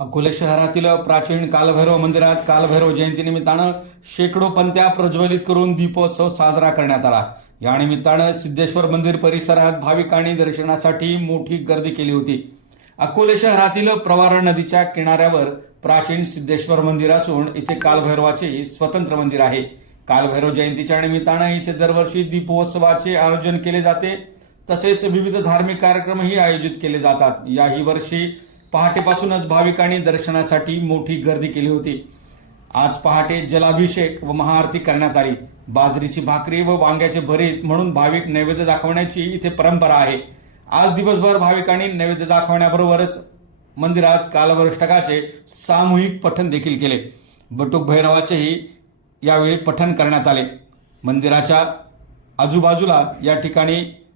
अकोले शहरातील प्राचीन कालभैरव मंदिरात कालभैरव जयंतीनिमित्तानं शेकडो पंत्या प्रज्वलित करून दीपोत्सव साजरा करण्यात आला. या निमित्तानं सिद्धेश्वर मंदिर परिसरात भाविकांनी दर्शनासाठी मोठी गर्दी केली होती. अकोले शहरातील प्रवारण नदीच्या किनाऱ्यावर प्राचीन सिद्धेश्वर मंदिर असून इथे कालभैरवाचे स्वतंत्र मंदिर आहे. कालभैरव जयंतीच्या निमित्तानं इथे दरवर्षी दीपोत्सवाचे आयोजन केले जाते. तसेच विविध धार्मिक कार्यक्रमही आयोजित केले जातात. याही वर्षी पहाटेपासूनच भाविकांनी दर्शनासाठी मोठी गर्दी केली होती. आज पहाटे जलाभिषेक व महाआरती करण्यात आली. बाजरीची भाकरी व वांग्याचे भरीत म्हणून भाविक नैवेद्य दाखवण्याची इथे परंपरा आहे. आज दिवसभर भाविकांनी नैवेद्य दाखवण्याबरोबरच मंदिरात कालवरिष्ठकाचे सामूहिक पठण देखील केले. बटुक भैरवाचेही यावेळी पठण करण्यात आले. मंदिराच्या आजूबाजूला या ठिकाणी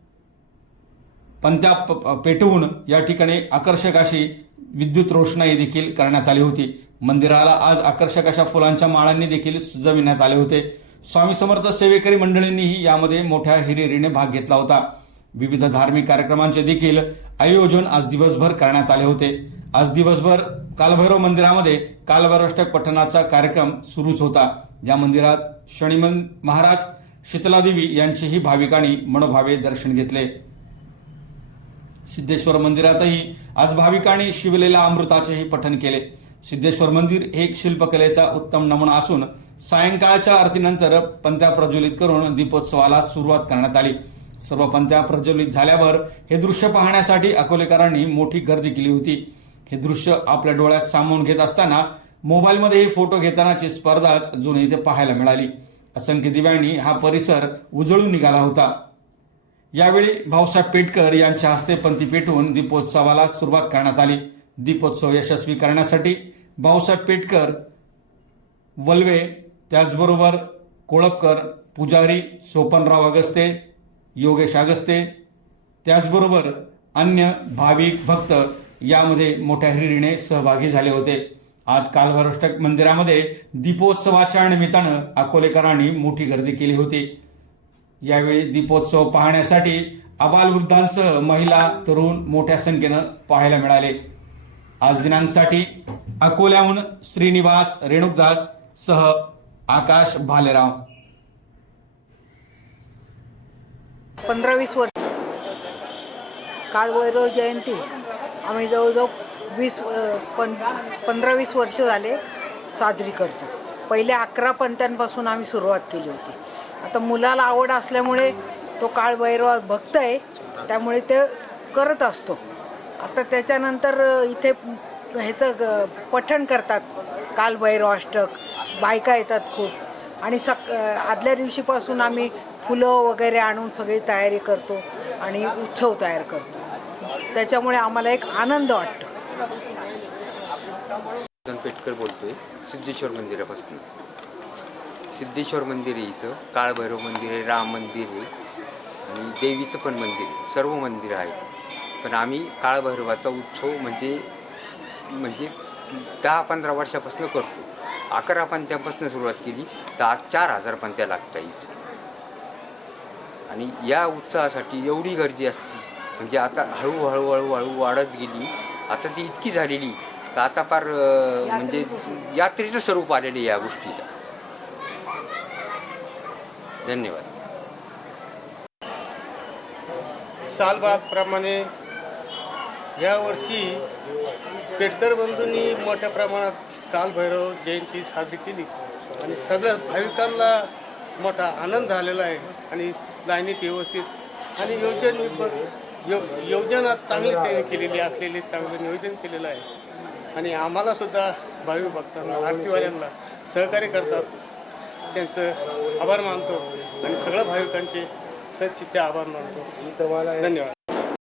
पंत्या प- पेटवून या ठिकाणी आकर्षक अशी विद्युत रोषणाई देखील करण्यात आली होती. मंदिराला आज आकर्षक अशा फुलांच्या माळांनी देखील सजविण्यात आले होते. स्वामी समर्थ सेवेकरी मंडळींनीही यामध्ये मोठ्या हिरिरीने भाग घेतला होता. विविध धार्मिक कार्यक्रमांचे देखील आयोजन आज दिवसभर करण्यात आले होते. आज दिवसभर कालभैरव मंदिरामध्ये कालभैरवष्टक पठणाचा कार्यक्रम सुरूच होता. या मंदिरात शनिमन महाराज शीतलादेवी यांचेही भाविकांनी मनोभावे दर्शन घेतले. सिद्धेश्वर मंदिरातही आज भाविकांनी शिवलेल्या अमृताचेही पठण केले. सिद्धेश्वर मंदिर हे एक शिल्पकलेचा उत्तम नमुना असून सायंकाळच्या आरतीनंतर पंत्या प्रज्वलित करून दीपोत्सवाला सुरुवात करण्यात आली. सर्व पंत्या प्रज्वलित झाल्यावर हे दृश्य पाहण्यासाठी अकोलेकरांनी मोठी गर्दी केली होती. हे दृश्य आपल्या डोळ्यात सामावून घेत असताना मोबाईलमध्ये हे फोटो घेतानाची स्पर्धाच जुने इथे पाहायला मिळाली. असंख्य दिव्यांनी हा परिसर उजळून निघाला होता. यावेळी भाऊसाहेब पेटकर यांच्या हस्ते पंथी पेटवून दीपोत्सवाला सुरुवात करण्यात आली. दीपोत्सव यशस्वी करण्यासाठी भाऊसाहेब पेटकर वल्वे त्याचबरोबर कोळपकर पुजारी सोपनराव अगस्ते योगेश अगस्ते त्याचबरोबर अन्य भाविक भक्त यामध्ये मोठ्या हिरीने सहभागी झाले होते. आज कालभरष्टक मंदिरामध्ये दीपोत्सवाच्या निमित्तानं अकोलेकरांनी मोठी गर्दी केली होती. यावेळी दीपोत्सव पाहण्यासाठी आबालवृद्धांसह महिला तरुण मोठ्या संख्येनं पाहायला मिळाले. आज दिनांसाठी अकोल्याहून श्रीनिवास रेणुकदास सह आकाश भालेराव. पंधरा वीस वर्ष काळभैरव जयंती. आम्ही जवळजवळ वीस पं पंधरा वीस वर्ष झाले साजरी करतो. पहिले अकरा पंथ्यांपासून आम्ही सुरुवात केली होती. आता मुलाला आवड असल्यामुळे तो काळभैरव भक्त आहे त्यामुळे ते करत असतो. आता त्याच्यानंतर इथे ह्याचं ग- पठण करतात. कालभैरव अष्टक बायका येतात खूप. आणि सक आदल्या दिवशीपासून आम्ही फुलं वगैरे आणून सगळी तयारी करतो आणि उत्सव तयार करतो. त्याच्यामुळे आम्हाला एक आनंद वाटतो. पेटकर बोलतोय सिद्धेश्वर मंदिरापासून. सिद्धेश्वर मंदिर आहे इथं. काळभैरव मंदिर आहे राम मंदिर आहे आणि देवीचं पण मंदिर आहे. सर्व मंदिरं आहेत. पण आम्ही काळभैरवाचा उत्सव म्हणजे म्हणजे दहा पंधरा वर्षापासून करतो. अकरा पंथ्यापासून सुरुवात केली तर आज चार हजार पंथ्या लागतात इथं. आणि या उत्सवासाठी एवढी गर्दी असते म्हणजे आता हळूहळू हळूहळू वाढत गेली. आता ती इतकी झालेली तर आता फार म्हणजे यात्रेचं स्वरूप आलेलं आहे या गोष्टीला. धन्यवाद. सालबागप्रमाणे यावर्षी पेटकर बंधूंनी मोठ्या प्रमाणात कालभैरव जयंती साजरी केली. आणि सगळ्या भाविकांना मोठा आनंद झालेला आहे आणि लाईनीत व्यवस्थित आणि योजन यो योजना चांगली त्यांनी केलेली असलेली चांगलं नियोजन केलेलं आहे. आणि आम्हालासुद्धा भावी भाविक भक्तांना आरतीवाल्यांना सहकार्य करतात. त्यांचं आभार मानतो आणि सगळ्या भाविकांचे सचित्ते आभार मानतो. धन्यवाद.